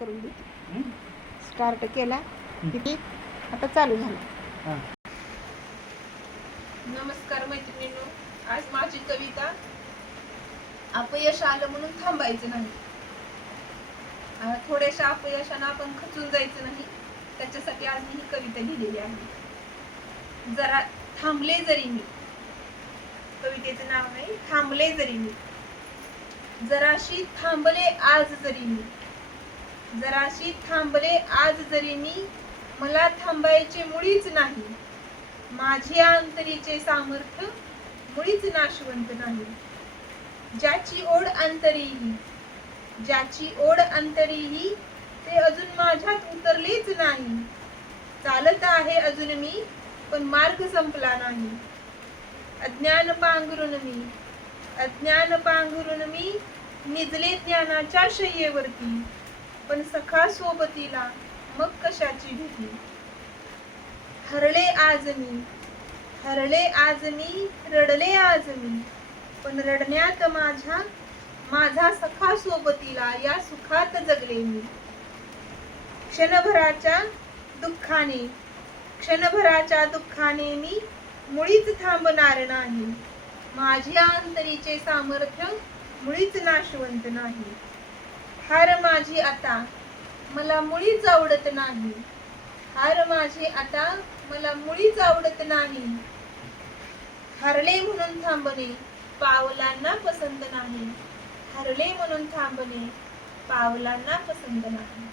करून देते. स्टार्ट केला की आता चालू झाला. नमस्कार मैत्रिणींनो, आज माझी कविता अपयश आलं म्हणून थांबायचं नाही. थोड्याशा अपयशानं आपण खचून जायचं नाही, त्याच्यासाठी आज मी ही कविता लिहिलेली आहे. जरा थांबले जरी मी, कवितेचं नाव नाही, थांबले जरी मी, जराशी थांबले आज जरी मी, जराशी थांबले आज जरी मी, मला थांबायचे मुळीच नाही. माझी अंतरीचे सामर्थ्य मुळीच नाशवंत नाही. ज्याची ओढ अंतरीही, ज्याची ओढ अंतरीही, ते अजून माझ्यात उतरलेच नाही. चालत आहे अजून मी, पण मार्ग संपला नाही. अज्ञान पांघरून मी, अज्ञान पांघरून मी, निजले ज्ञानाच्या शय्येवरती, पण सखा सोबतीला मग कशाची भीती. हरले आज मी, हरले आज मी, रडले आज मी, पण रडण्यात माझा सखा सोबतीला या सुखात जगले मी. क्षणभराच्या दुःखाने, क्षणभराच्या दुःखाने मी मुळीच थांबणार नाही. माझी अंतरीचे सामर्थ्य मुळीच नाशवंत नाही. हार माझी आता मला मुळीच आवडत नाही. हार माझी आता मला मुळीच आवडत नाही. हरले म्हणून थांबणे पावलांना पसंत नाही. हरले म्हणून थांबणे पावलांना पसंत नाही.